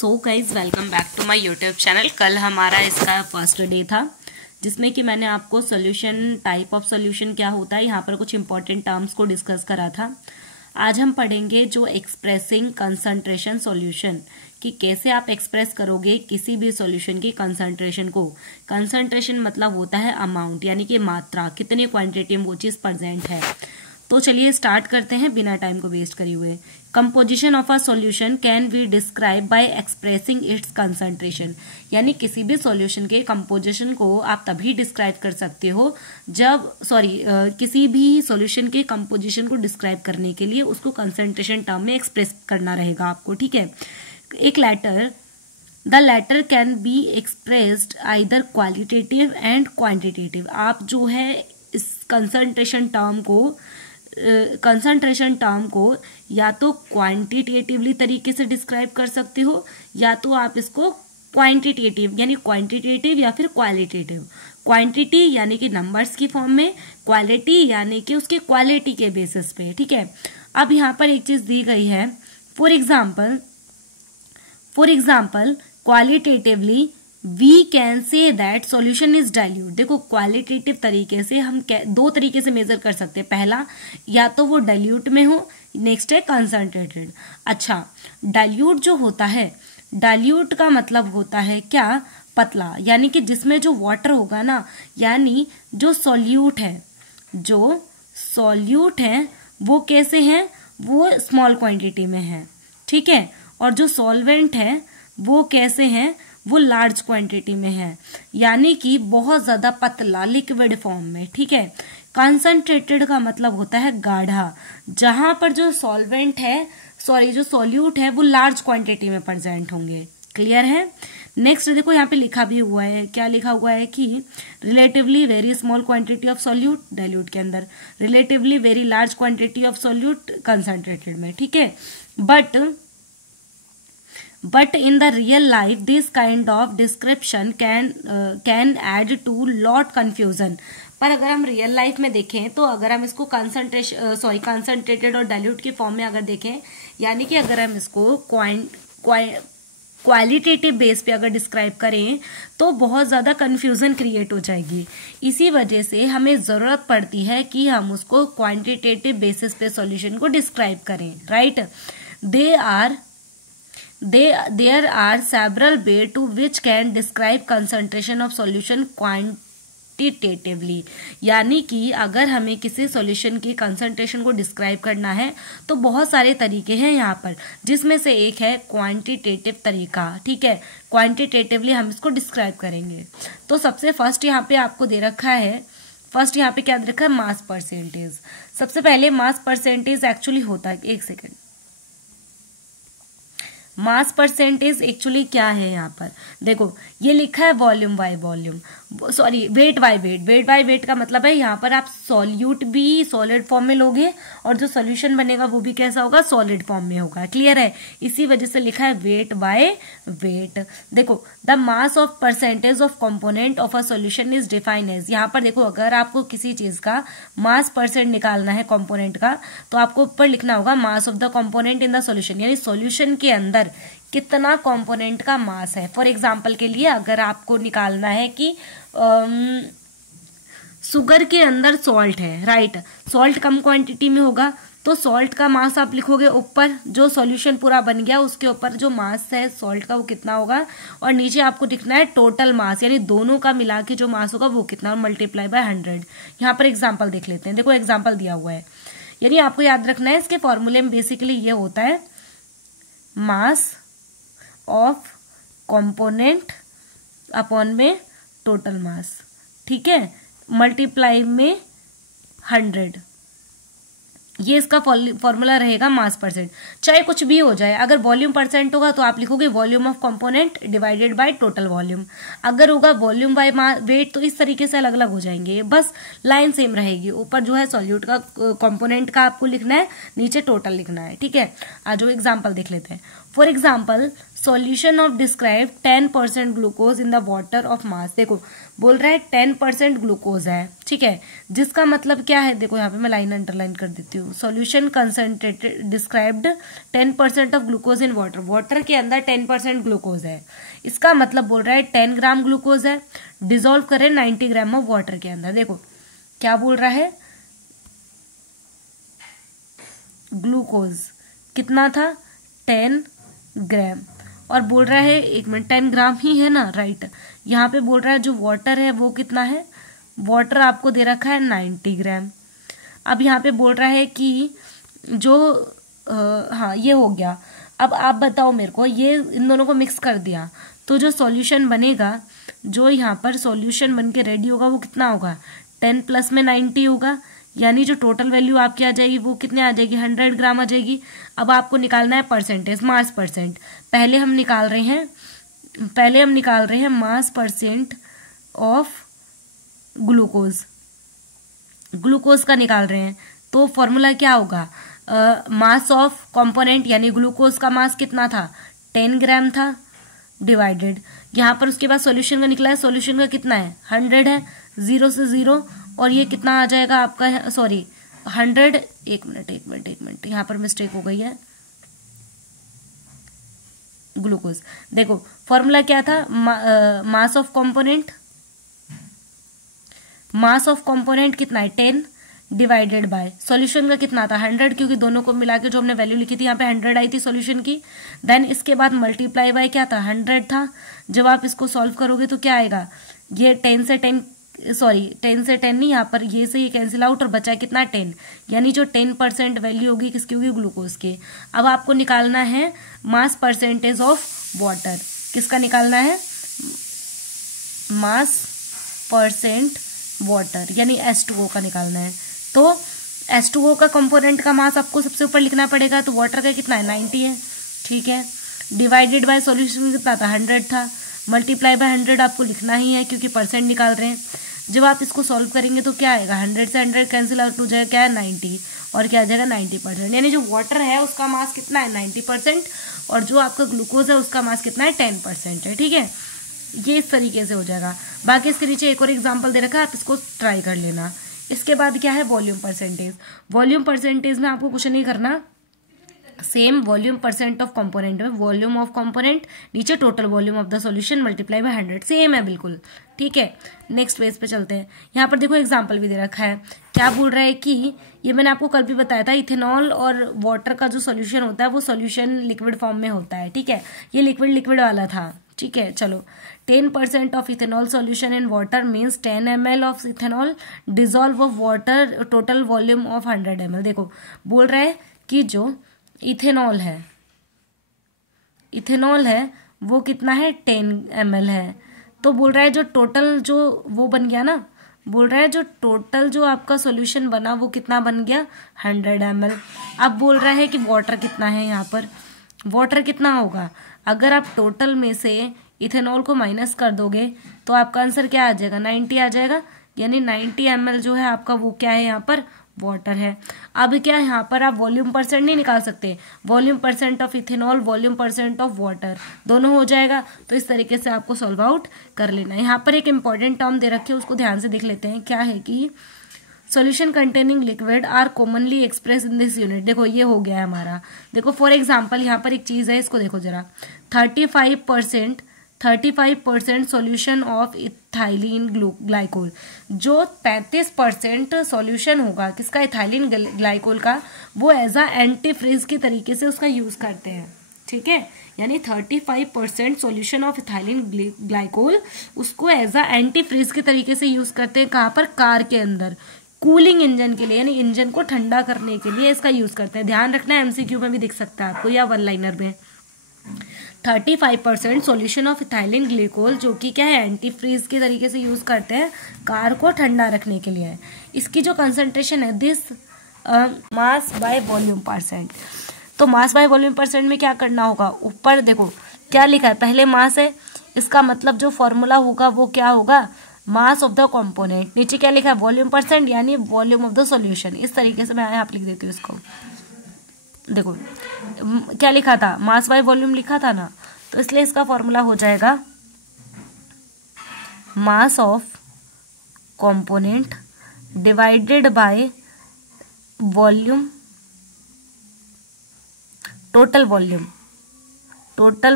So guys welcome back to my YouTube channel. कल हमारा इसका फर्स्ट डे था जिसमें कि मैंने आपको सोल्यूशन, टाइप ऑफ सोल्यूशन क्या होता है, यहाँ पर कुछ इंपॉर्टेंट टर्म्स को डिस्कस करा था। आज हम पढ़ेंगे जो एक्सप्रेसिंग कंसंट्रेशन सॉल्यूशन, कि कैसे आप एक्सप्रेस करोगे किसी भी सॉल्यूशन की कंसंट्रेशन को। कंसंट्रेशन मतलब होता है अमाउंट, यानी कि मात्रा, कितनी क्वांटिटी में वो चीज प्रेजेंट है। तो चलिए स्टार्ट करते हैं बिना टाइम को वेस्ट करे हुए। Composition of a solution can be describe by expressing it's concentration, यानी किसी भी सॉल्यूशन के कंपोजिशन को आप तभी डिस्क्राइब कर सकते हो जब किसी भी सॉल्यूशन के कंपोजिशन को डिस्क्राइब करने के लिए उसको कंसंट्रेशन टर्म में एक्सप्रेस करना रहेगा आपको, ठीक है। एक letter, the letter can be expressed either qualitative and quantitative. आप जो है इस कंसंट्रेशन टर्म को या तो क्वांटिटेटिवली तरीके से डिस्क्राइब कर सकते हो, या तो आप इसको क्वांटिटेटिव यानी क्वांटिटेटिव या फिर क्वालिटेटिव। क्वांटिटी यानी कि नंबर्स की फॉर्म में, क्वालिटी यानी कि उसके क्वालिटी के बेसिस पे, ठीक है। अब यहाँ पर एक चीज दी गई है, for example qualitatively we can say that solution is dilute. देखो क्वालिटेटिव तरीके से हम दो तरीके से मेजर कर सकते हैं। पहला, या तो वो डाइल्यूट में हो, नेक्स्ट है कंसंट्रेटेड। अच्छा, डाइल्यूट जो होता है, डाइल्यूट का मतलब होता है क्या, पतला, यानी कि जिसमें जो वाटर होगा ना, यानी जो सॉल्यूट है वो कैसे है, वो स्मॉल क्वांटिटी में है, ठीक है। और जो सॉल्वेंट है वो कैसे हैं, वो लार्ज क्वांटिटी में है, यानी कि बहुत ज्यादा पतला लिक्विड फॉर्म में, ठीक है। कंसंट्रेटेड का मतलब होता है गाढ़ा, जहां पर जो जो सॉल्यूट है वो लार्ज क्वांटिटी में प्रेजेंट होंगे। क्लियर है। नेक्स्ट देखो यहाँ पे लिखा भी हुआ है, क्या लिखा हुआ है कि relatively very small quantity of solute dilute के अंदर, relatively very large quantity of solute concentrated में, ठीक है। But in the real life, this kind of description can add to lot confusion. पर अगर हम रियल लाइफ में देखें तो अगर हम इसको कंसंट्रेटेड और डाइल्यूट की फॉर्म में अगर देखें, यानी कि अगर हम इसको क्वालिटेटिव बेस पे अगर डिस्क्राइब करें तो बहुत ज्यादा कंफ्यूजन क्रिएट हो जाएगी। इसी वजह से हमें जरूरत पड़ती है कि हम उसको क्वांटिटेटिव बेसिस पे सॉल्यूशन को डिस्क्राइब करें, right. There are several ways to which can describe concentration of solution quantitatively, यानी कि अगर हमें किसी सॉल्यूशन की कंसंट्रेशन को डिस्क्राइब करना है तो बहुत सारे तरीके हैं यहाँ पर, जिसमें से एक है क्वांटिटेटिव तरीका, ठीक है। क्वांटिटेटिवली हम इसको डिस्क्राइब करेंगे। तो सबसे फर्स्ट यहाँ पे आपको दे रखा है, यहाँ पे क्या दे रखा है, मास परसेंटेज। सबसे पहले मास परसेंटेज एक्चुअली होता है, एक सेकेंड, मास परसेंटेज एक्चुअली क्या है यहाँ पर देखो, ये लिखा है volume by volume, wait by wait. Wait by wait का मतलब है यहाँ पर आप सॉल्यूट भी सॉलिड फॉर्म में लोगे और जो सॉल्यूशन बनेगा वो भी कैसा होगा, सॉलिड फॉर्म में होगा। क्लियर है। इसी वजह से लिखा है वेट बाय वेट। देखो, the mass of percentage of component of a solution is defined as, यहाँ पर देखो अगर आपको किसी चीज का मास परसेंट निकालना है कंपोनेंट का, तो आपको ऊपर लिखना होगा mass of the component in the solution, यानी सॉल्यूशन के अंदर कितना कंपोनेंट का मास है। फॉर एग्जांपल के लिए अगर आपको निकालना है कि शुगर के अंदर सॉल्ट है, राइट, सॉल्ट कम क्वांटिटी में होगा तो सॉल्ट का मास आप लिखोगे ऊपर, जो सॉल्यूशन पूरा बन गया उसके ऊपर जो मास है सॉल्ट का वो कितना होगा, और नीचे आपको लिखना है टोटल मास, यानी दोनों का मिला के जो मास होगा वो कितना, और मल्टीप्लाई बाय 100। यहाँ पर एग्जाम्पल देख लेते हैं। देखो एग्जाम्पल दिया हुआ है, यानी आपको याद रखना है इसके फॉर्मूले में बेसिकली ये होता है मास ऑफ कंपोनेंट अपॉन में टोटल मास, ठीक है, मल्टीप्लाई में 100। ये इसका फॉर्मूला रहेगा मास परसेंट। चाहे कुछ भी हो जाए, अगर वॉल्यूम परसेंट होगा तो आप लिखोगे volume of component divided by total volume. अगर होगा वॉल्यूम बाय वेट तो इस तरीके से अलग अलग हो जाएंगे, बस लाइन सेम रहेगी। ऊपर जो है सॉल्यूट का कंपोनेंट का आपको लिखना है, नीचे टोटल लिखना है, ठीक है। आज एग्जाम्पल देख लेते हैं। For example solution of describe 10% glucose in the water of mass. देखो बोल रहा है 10% ग्लूकोज है, ठीक है, जिसका मतलब क्या है, देखो यहाँ पे मैं लाइन अंडरलाइन कर देती हूँ। Solution concentrated described 10% of glucose in water, water के अंदर 10% ग्लूकोज है, इसका मतलब बोल रहा है 10 ग्राम ग्लूकोज है, डिजोल्व करें 90 ग्राम ऑफ वाटर के अंदर। देखो क्या बोल रहा है, ग्लूकोज कितना था 10 ग्राम, और बोल रहा है 1 मिनट 10 ग्राम ही है ना, राइट। यहाँ पे बोल रहा है जो वाटर है वो कितना है, वाटर आपको दे रखा है 90 ग्राम। अब यहाँ पे बोल रहा है कि जो हाँ ये हो गया। अब आप बताओ मेरे को, ये इन दोनों को मिक्स कर दिया तो जो सॉल्यूशन बनेगा, जो यहाँ पर सॉल्यूशन बन के रेडी होगा वो कितना होगा, 10 प्लस में 90 होगा, यानी जो टोटल वैल्यू आपकी आ जाएगी वो कितने आ जाएगी, 100 ग्राम आ जाएगी। अब आपको निकालना है परसेंटेज, मास परसेंट। पहले हम निकाल रहे हैं मास परसेंट ऑफ ग्लूकोज, ग्लूकोज का निकाल रहे हैं, तो फॉर्मूला क्या होगा, मास ऑफ कंपोनेंट, यानी ग्लूकोज का मास कितना था 10 ग्राम था, डिवाइडेड यहाँ पर उसके बाद सॉल्यूशन का निकला है, सॉल्यूशन का कितना है 100 है, 0 से 0, और ये कितना आ जाएगा आपका, सॉरी 100, एक मिनट यहाँ पर मिस्टेक हो गई है, ग्लूकोज। देखो फॉर्मूला क्या था, mass of component, mass of component कितना है 10 डिवाइडेड बाय सॉल्यूशन का कितना था 100, क्योंकि दोनों को मिला के जो हमने वैल्यू लिखी थी यहाँ पे 100 आई थी सॉल्यूशन की। देन इसके बाद मल्टीप्लाई बाय क्या था 100 था। जब आप इसको सॉल्व करोगे तो क्या आएगा, ये 10 से 10 नहीं, यहाँ पर ये से ये कैंसिल आउट और बचा कितना 10, यानी जो 10% वैल्यू होगी किसकी होगी, ग्लूकोज की। अब आपको निकालना है मास परसेंटेज ऑफ वाटर, किसका निकालना है, मास परसेंट वाटर, यानी H2O का निकालना है। तो H2O का कंपोनेंट का मास आपको सबसे ऊपर लिखना पड़ेगा, तो वाटर का कितना है 90 है, ठीक है, डिवाइडेड बाय सॉल्यूशन कितना था 100 था, मल्टीप्लाई बाय 100 आपको लिखना ही है क्योंकि परसेंट निकाल रहे हैं। जब आप इसको सॉल्व करेंगे तो क्या आएगा, 100 से 100 कैंसिल आउट हो जाएगा, क्या है 90, और क्या आ जाएगा 90%, यानी जो वाटर है उसका मास कितना है 90%, और जो आपका ग्लूकोज है उसका मास कितना है 10% है, ठीक है। ये इस तरीके से हो जाएगा। बाकी इसके नीचे एक और एग्जांपल दे रखा है, आप इसको ट्राई कर लेना। इसके बाद क्या है, वॉल्यूम परसेंटेज। वॉल्यूम परसेंटेज में आपको कुछ नहीं करना, same volume percent of component में वॉल्यूम ऑफ कंपोनेंट, नीचे total volume of the solution multiply by 100, same है बिल्कुल, ठीक है। नेक्स्ट पेज पे चलते हैं। यहाँ पर देखो एग्जांपल भी दे रखा है, क्या बोल रहा है कि ये मैंने आपको कल भी बताया था, इथेनॉल और वाटर का जो सॉल्यूशन होता है वो सॉल्यूशन लिक्विड फॉर्म में होता है, ठीक है। ये लिक्विड वाला था, ठीक है। चलो 10% of ethanol solution in water means 10 ml of ethanol dissolve of water, total volume of 100 ml। देखो बोल रहा है कि जो इथेनॉल है वो कितना है 10 ml है, तो बोल रहा है जो टोटल जो वो बन गया ना, बोल रहा है जो टोटल जो आपका सॉल्यूशन बना वो कितना बन गया 100 ml। अब बोल रहा है कि वाटर कितना है, यहाँ पर वाटर कितना होगा, अगर आप टोटल में से इथेनॉल को माइनस कर दोगे तो आपका आंसर क्या आ जाएगा 90 आ जाएगा, यानी 90 ml जो है आपका वो क्या है यहाँ पर वाटर है। अब क्या है यहाँ पर आप वॉल्यूम परसेंट नहीं निकाल सकते, volume percent of ethanol volume percent of water दोनों हो जाएगा, तो इस तरीके से आपको सॉल्व आउट कर लेना है। यहाँ पर एक इंपॉर्टेंट टर्म दे रखे उसको ध्यान से देख लेते हैं, क्या है कि solution containing liquid are commonly express in this unit. देखो ये हो गया है हमारा, देखो फॉर एग्जांपल यहाँ पर एक चीज है, इसको देखो जरा, 35% सॉल्यूशन ऑफ इथाइलिन ग्लाइकोल, जो 35% सॉल्यूशन होगा किसका, इथाइलिन ग्लाइकोल का, वो एज अ एंटी फ्रीज की तरीके से उसका यूज करते हैं, ठीक है। यानी 35% सॉल्यूशन ऑफ इथाइलिन ग्लाइकोल उसको एज अ एंटी फ्रीज के तरीके से यूज करते हैं, कहाँ पर, कार के अंदर कूलिंग इंजन के लिए, यानी इंजन को ठंडा करने के लिए इसका यूज करते हैं। ध्यान रखना है, एमसीक्यू में भी दिख सकता है आपको या वन लाइनर में। 35% सॉल्यूशन ऑफ इथाइलिन ग्लाइकोल जो कि क्या है एंटी फ्रीज के तरीके से यूज करते हैं, कार को ठंडा रखने के लिए। इसकी जो कंसंट्रेशन है this mass by volume percent, तो मास बाय वॉल्यूम परसेंट में क्या करना होगा, ऊपर देखो क्या लिखा है, पहले मास है, इसका मतलब जो फॉर्मूला होगा वो क्या होगा, मास ऑफ द कंपोनेंट, नीचे क्या लिखा है वॉल्यूम परसेंट यानी वॉल्यूम ऑफ द सॉल्यूशन। इस तरीके से मैं यहाँ लिख देती हूँ इसको, देखो क्या लिखा था, मास बाय वॉल्यूम लिखा था ना, तो इसलिए इसका फॉर्मूला हो जाएगा mass of component divided by volume, total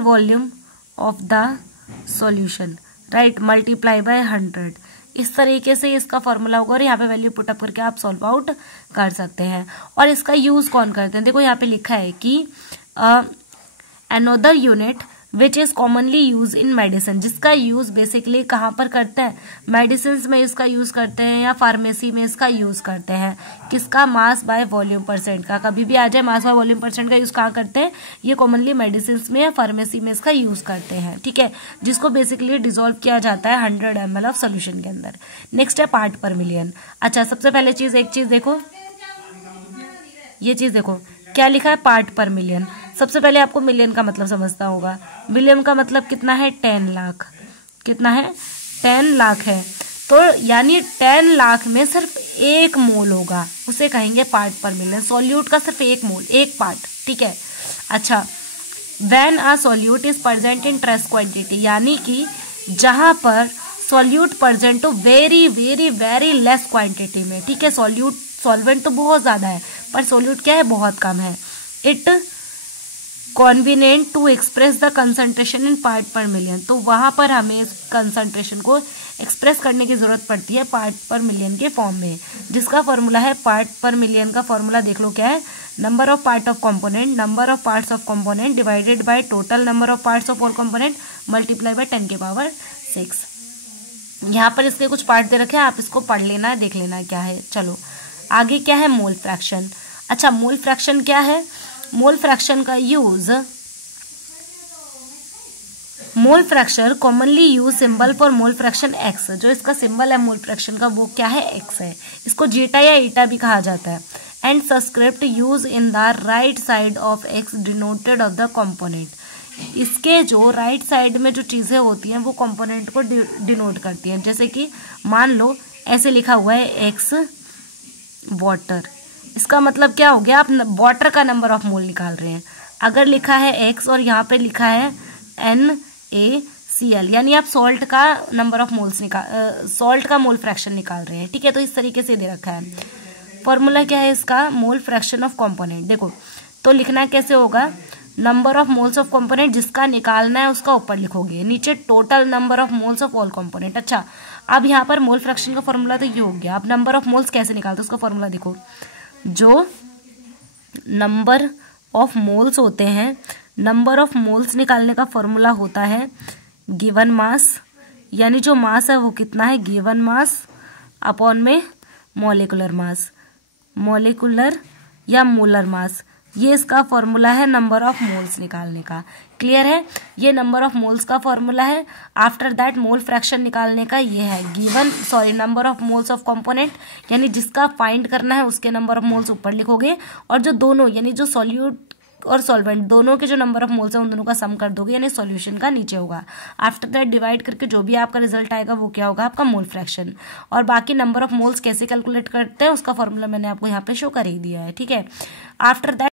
volume of the solution, right, multiply by 100। इस तरीके से इसका फॉर्मूला होगा और यहाँ पे वैल्यू पुटअप करके आप सॉल्व आउट कर सकते हैं। और इसका यूज कौन करते हैं, देखो यहाँ पे लिखा है कि another unit which is commonly use in medicine, जिसका यूज बेसिकली कहाँ पर करते हैं, मेडिसिन में इसका यूज करते हैं या फार्मेसी में इसका यूज करते हैं। किसका, मास बाय वॉल्यूम परसेंट का, कभी भी आ जाए मास बाय वॉल्यूम परसेंट का यूज कहाँ करते हैं, ये कॉमनली मेडिसिन में या फार्मेसी में इसका यूज करते हैं, ठीक है, जिसको बेसिकली डिसॉल्व किया जाता है 100 ml ऑफ सोल्यूशन के अंदर। नेक्स्ट है पार्ट पर मिलियन। अच्छा, सबसे पहले एक चीज देखो, ये चीज देखो क्या लिखा है, पार्ट पर मिलियन। सबसे पहले आपको मिलियन का मतलब समझता होगा। मिलियन का मतलब कितना है, 10 लाख। कितना है, 10 लाख है। तो यानी 10 लाख में सिर्फ 1 मोल होगा, उसे कहेंगे पार्ट पर मिलियन। सॉल्यूट का सिर्फ 1 मोल, 1 पार्ट, ठीक है। अच्छा, when a solute is present in trace quantity, यानी कि जहां पर सॉल्यूट प्रेजेंट हो very very very less quantity में, ठीक है। सॉल्वेंट तो बहुत ज्यादा है पर सॉल्यूट क्या है, बहुत कम है। It convenient to express the concentration in part per million, तो वहां पर हमें इस कंसंट्रेशन को एक्सप्रेस करने की जरूरत पड़ती है पार्ट पर मिलियन के फॉर्म में, जिसका फॉर्मूला है, पार्ट पर मिलियन का फॉर्मूला देख लो क्या है, number of part of component, number of parts of component divided by total number of parts of all component multiply by 10 की पावर 6। यहाँ पर इसके कुछ पार्ट दे रखे हैं, आप इसको पढ़ लेना है, देख लेना है क्या है। चलो आगे क्या है, मोल फ्रैक्शन। अच्छा, मोल फ्रैक्शन क्या है, मोल फ्रैक्शन का use, mole fraction commonly use symbol for mole fraction x, जो इसका सिंबल है मोल फ्रैक्शन का वो क्या है, एक्स है। इसको जीटा या ईटा भी कहा जाता है। And subscript use in the right side of x denoted of the component. इसके जो राइट साइड में जो चीजें होती हैं वो कंपोनेंट को डिनोट करती हैं। जैसे कि मान लो ऐसे लिखा हुआ है एक्स वाटर, इसका मतलब क्या हो गया, आप वाटर का नंबर ऑफ मोल निकाल रहे हैं। अगर लिखा है एक्स और यहाँ पे लिखा है NaCl, यानी आप सॉल्ट का नंबर ऑफ मोल्स सॉल्ट का मोल फ्रैक्शन निकाल रहे हैं, ठीक है। तो इस तरीके से दे रखा है। फॉर्मूला क्या है इसका, मोल फ्रैक्शन ऑफ कंपोनेंट। देखो तो लिखना कैसे होगा, number of moles of component, जिसका निकालना है उसका ऊपर लिखोगे, नीचे total number of moles of all component. अच्छा, अब यहाँ पर मोल फ्रैक्शन का फॉर्मूला तो ये हो गया। अब नंबर ऑफ मोल्स कैसे निकालते हैं उसका फॉर्मूला देखो, जो नंबर ऑफ मोल्स होते हैं, नंबर ऑफ मोल्स निकालने का फॉर्मूला होता है गिवन मास, यानी जो मास है वो कितना है, गिवन मास अपॉन में मॉलिक्यूलर मास, मॉलिक्यूलर या मोलर मास, ये इसका फॉर्मूला है नंबर ऑफ मोल्स निकालने का। क्लियर है, ये नंबर ऑफ मोल्स का फॉर्मूला है। आफ्टर दैट मोल फ्रैक्शन निकालने का ये है number of moles of component, यानी जिसका फाइंड करना है उसके नंबर ऑफ मोल्स ऊपर लिखोगे, और जो दोनों यानी जो सॉल्यूट और सॉल्वेंट दोनों के जो नंबर ऑफ मोल्स है उन दोनों का सम कर दोगे, यानी सॉल्यूशन का नीचे होगा। आफ्टर दैट डिवाइड करके जो भी आपका रिजल्ट आएगा वो क्या होगा, आपका मोल फ्रैक्शन। और बाकी नंबर ऑफ मोल्स कैसे कैलकुलेट करते हैं उसका फॉर्मूला मैंने आपको यहाँ पे शो कर ही दिया है, ठीक है। After that